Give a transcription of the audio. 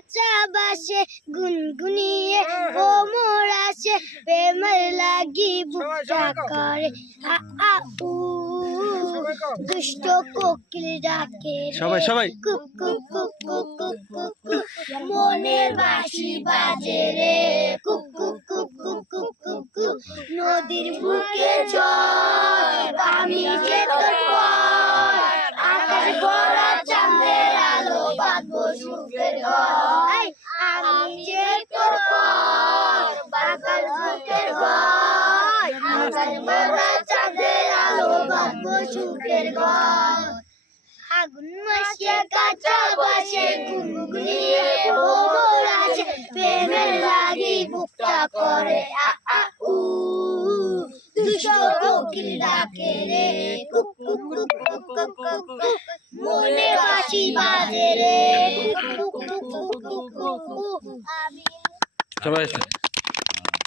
কাঁচা বাসে গুনগুনিয়ে ভ্রমর আসে প্রেমের লাগি বুকটা করে আ আ উ দুষ্ট কোকিল ডাকে সবাই সবাই cook cook cook cook cook cook cook মনের বাঁশি বাজে রে cook cook cook cook cook cook cook নদীর বুকে জল আমি যে তোর পর আকাশ ভরা চাঁদের আলো বাঁধবো সুখের ঘর আমি যে তোর পর বাঁকাল সুখের ঘর আকাশ ভরা চাঁদের আলো বাঁধবো সুখের ঘর আগুন মাসে কাঁচা বাসে গুনগুনিয়ে ভ্রমর আসে প্রেমের লাগি বুকটা করে আ আ উ দুষ্ট কোকিল ডাকে রে cook cook cook cook cook cook cook মনে বাঁশি বাজে রে cook cook cook cook cook cook আমি সবাই